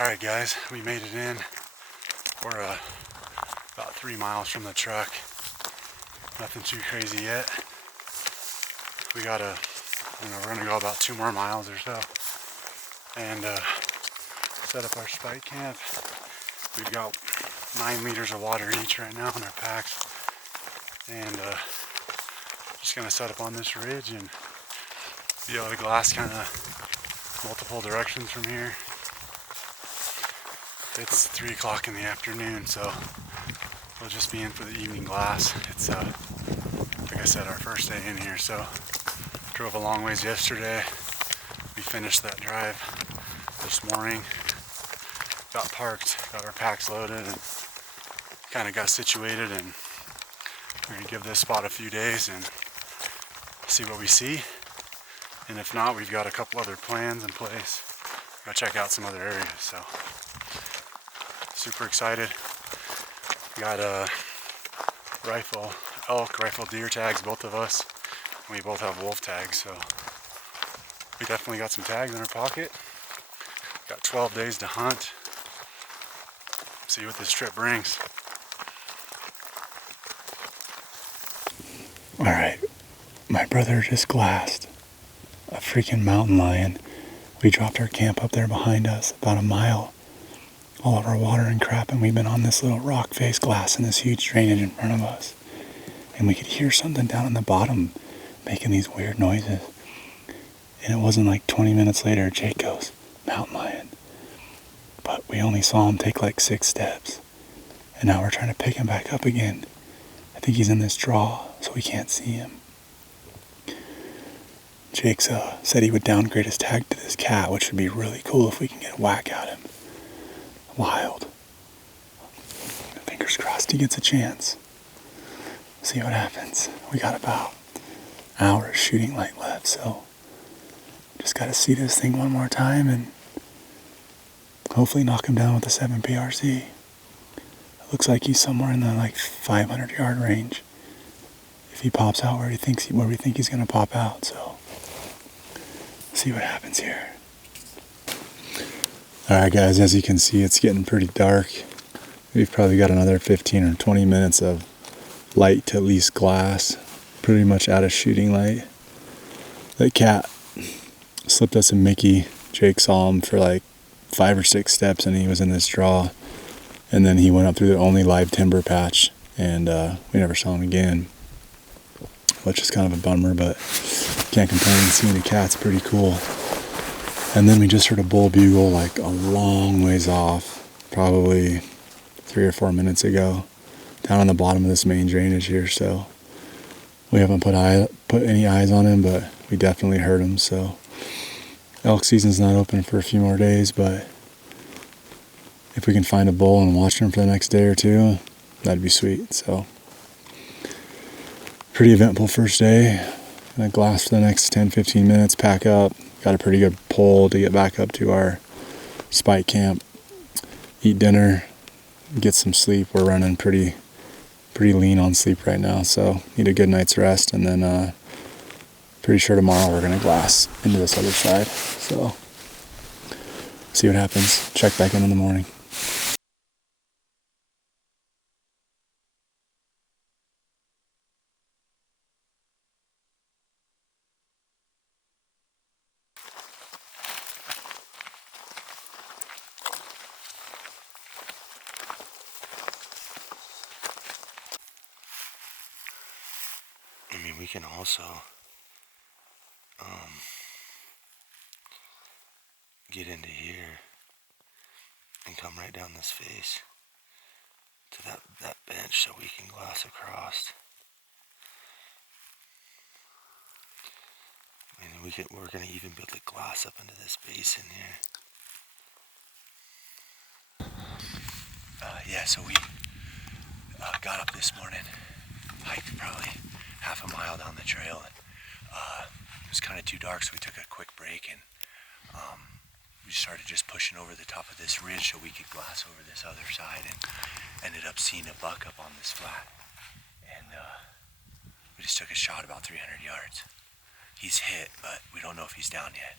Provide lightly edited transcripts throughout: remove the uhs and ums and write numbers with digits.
Alright guys, we made it in. We're about 3 miles from the truck. Nothing too crazy yet. We gotta, we're gonna go about 2 more miles or so and set up our spike camp. We've got 9 liters of water each right now in our packs, and just gonna set up on this ridge and be able to glass kind of multiple directions from here. It's 3 o'clock in the afternoon, so we'll just be in for the evening glass. It's like I said, our first day in here, so drove a long ways yesterday. We finished that drive this morning, got parked, got our packs loaded, and kind of got situated, and we're gonna give this spot a few days and see what we see. And if not, we've got a couple other plans in place. Go check out some other areas, so super excited. Got a rifle, elk, rifle deer tags, both of us. And we both have wolf tags, so we definitely got some tags in our pocket. Got 12 days to hunt. See what this trip brings. Alright, my brother just glassed a freaking mountain lion. We dropped our camp up there behind us, about a mile. All of our water and crap, and we've been on this little rock face glass in this huge drainage in front of us. And we could hear something down on the bottom making these weird noises. And it wasn't like 20 minutes later, Jake goes, mountain lion. But we only saw him take like 6 steps. And now we're trying to pick him back up again. I think he's in this draw, so we can't see him. Jake's said he would downgrade his tag to this cat, which would be really cool if we can get a whack at him. Wild. Fingers crossed he gets a chance. See what happens. We got about an hour of shooting light left, so just got to see this thing one more time and hopefully knock him down with the 7 PRC. It looks like he's somewhere in the like 500 yard range. If he pops out where we think he's going to pop out, so see what happens here. Alright guys, as you can see, it's getting pretty dark. We've probably got another 15 or 20 minutes of light to at least glass. Pretty much out of shooting light. That cat slipped us a Mickey. Jake saw him for like 5 or 6 steps and he was in this draw. And then he went up through the only live timber patch and we never saw him again. Which is kind of a bummer, but can't complain. Seeing a cat's pretty cool. And then we just heard a bull bugle like a long ways off, probably 3 or 4 minutes ago, down on the bottom of this main drainage here. So we haven't put any eyes on him, but we definitely heard him. So elk season's not open for a few more days, but if we can find a bull and watch him for the next day or two, that'd be sweet. So pretty eventful first day. Gonna glass for the next 10-15 minutes, pack up. Got a pretty good pull to get back up to our spike camp, eat dinner, get some sleep. We're running pretty lean on sleep right now, so need a good night's rest, and then pretty sure tomorrow we're gonna glass into this other side. So see what happens. Check back in the morning. I mean, we can also get into here and come right down this face to that bench so we can glass across. And we're gonna even build a glass up into this basin here. Yeah, so we got up this morning, hiked probably half a mile down the trail, and it was kind of too dark, so we took a quick break, and we started just pushing over the top of this ridge so we could glass over this other side, and ended up seeing a buck up on this flat, and we just took a shot about 300 yards. He's hit, but we don't know if he's down yet.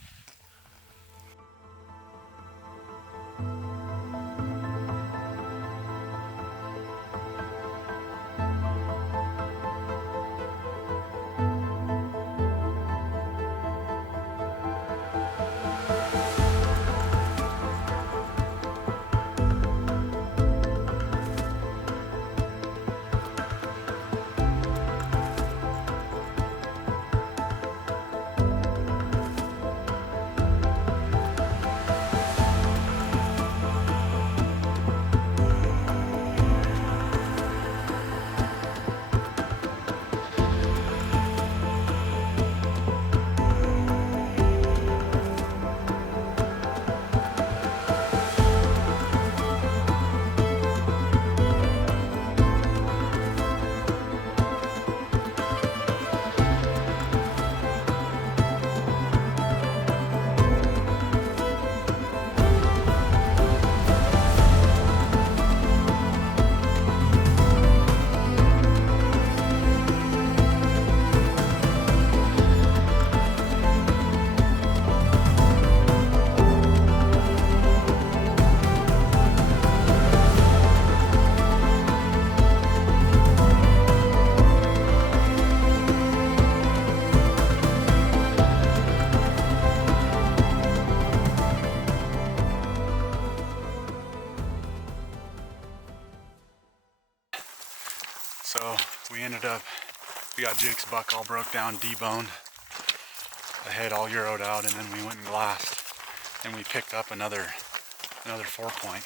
We got Jake's buck all broke down, deboned, the head all Euro'd out, and then we went and glassed. And we picked up another 4-point.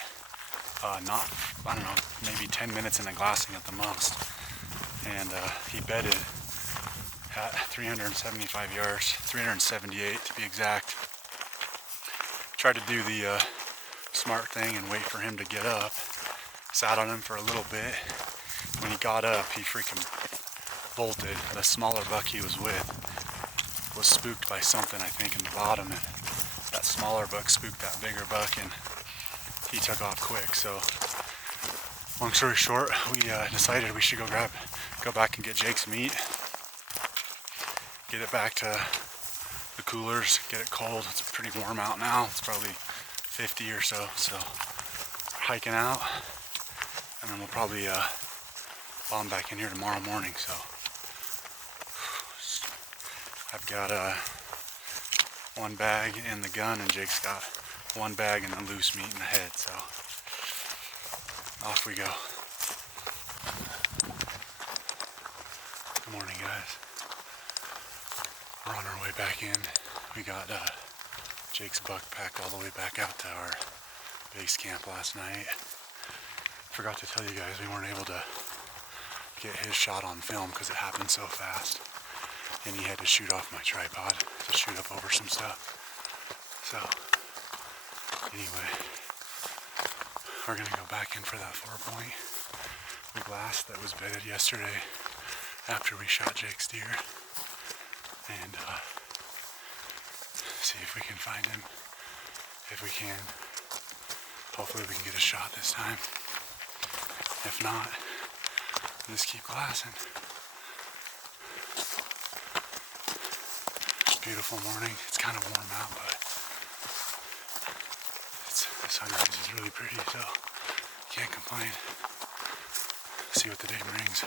Not, I don't know, maybe 10 minutes in the glassing at the most. And he bedded at 375 yards, 378 to be exact. Tried to do the smart thing and wait for him to get up. Sat on him for a little bit. When he got up, he freaking bolted. The smaller buck he was with was spooked by something, I think, in the bottom, and that smaller buck spooked that bigger buck, and he took off quick. So long story short, we decided we should go back and get Jake's meat, get it back to the coolers, get it cold. It's pretty warm out now. It's probably 50 or so. So we're hiking out, and then we'll probably bomb back in here tomorrow morning. So I've got one bag in the gun, and Jake's got one bag in the loose meat in the head. So off we go. Good morning, guys. We're on our way back in. We got Jake's buck packed all the way back out to our base camp last night. Forgot to tell you guys, we weren't able to get his shot on film because it happened so fast. And he had to shoot off my tripod to shoot up over some stuff. So, anyway, we're gonna go back in for that 4-point. The glass that was bedded yesterday after we shot Jake's deer. And see if we can find him. If we can, hopefully we can get a shot this time. If not, just keep glassing. Beautiful morning. It's kind of warm out, but the sunrise is really pretty, so can't complain. See what the day brings.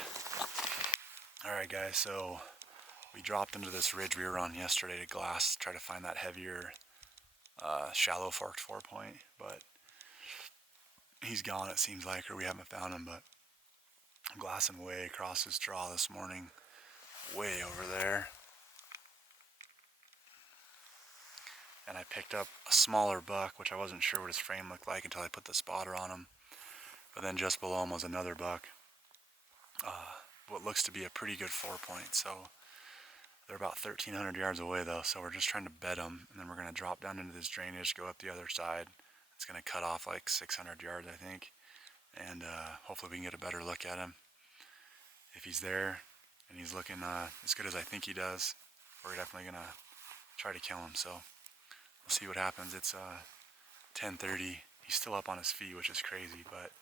Alright guys, so we dropped into this ridge we were on yesterday to glass, try to find that heavier shallow forked 4-point, but he's gone, it seems like, or we haven't found him. But I'm glassing way across this draw this morning, way over there. And I picked up a smaller buck, which I wasn't sure what his frame looked like until I put the spotter on him. But then just below him was another buck. What looks to be a pretty good 4-point. So they're about 1,300 yards away though, so we're just trying to bed them, and then we're going to drop down into this drainage, go up the other side. It's going to cut off like 600 yards, I think, and hopefully we can get a better look at him. If he's there and he's looking as good as I think he does, we're definitely going to try to kill him. So we'll see what happens. It's 10:30. He's still up on his feet, which is crazy, but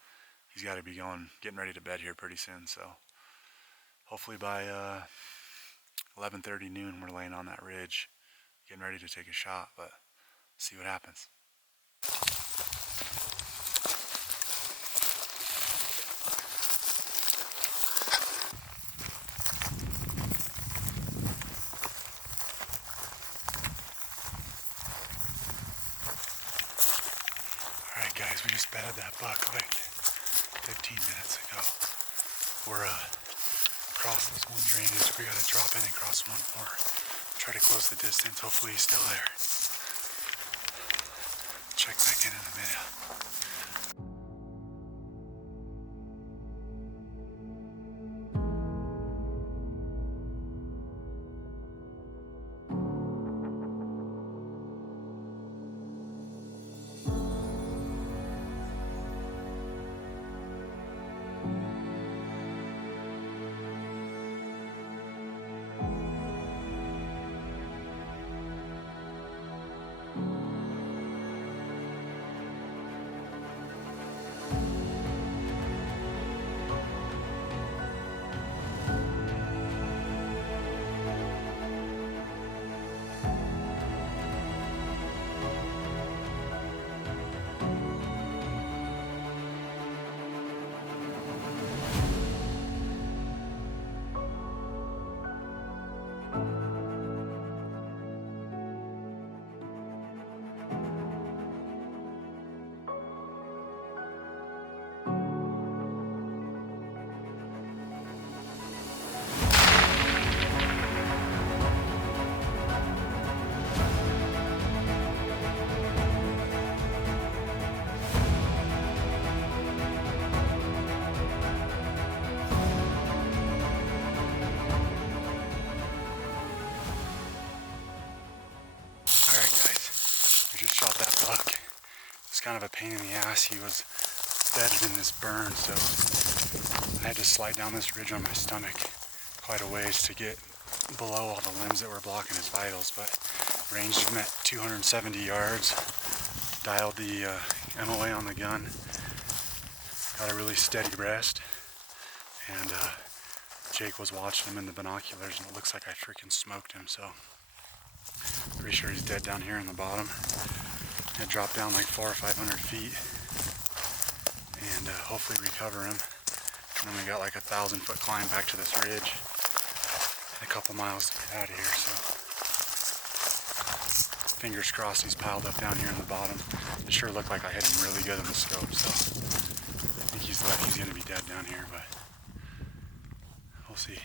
he's got to be getting ready to bed here pretty soon. So hopefully by 11:30 noon, we're laying on that ridge, getting ready to take a shot, but see what happens. Alright guys, we just bedded that buck like 15 minutes ago. We're across this one drainage. We gotta drop in and cross one more. Try to close the distance. Hopefully he's still there. Check back in a minute. kind of a pain in the ass. He was bedded in this burn, so I had to slide down this ridge on my stomach quite a ways to get below all the limbs that were blocking his vitals, but ranged him at 270 yards, dialed the MOA on the gun, got a really steady rest, and Jake was watching him in the binoculars, and it looks like I freaking smoked him, so pretty sure he's dead down here in the bottom. I dropped down like 400 or 500 feet, and hopefully recover him. And then we got like a 1,000-foot climb back to this ridge, and a couple miles to get out of here, so fingers crossed he's piled up down here in the bottom. It sure looked like I hit him really good in the scope, so I think he's lucky he's going to be dead down here, but we'll see.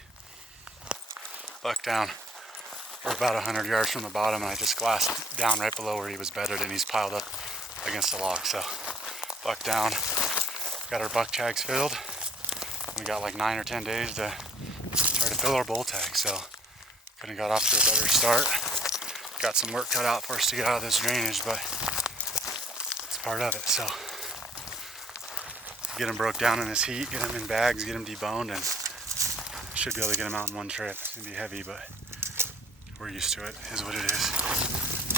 Buck down. We're about 100 yards from the bottom, and I just glassed down right below where he was bedded, and he's piled up against the log. So buck down. Got our buck tags filled. We got like 9 or 10 days to try to fill our bull tags, so couldn't have got off to a better start. Got some work cut out for us to get out of this drainage, but it's part of it. So get them broke down in this heat, get them in bags, get them deboned, and should be able to get them out in one trip. It's gonna be heavy, but we're used to it. It is what it is.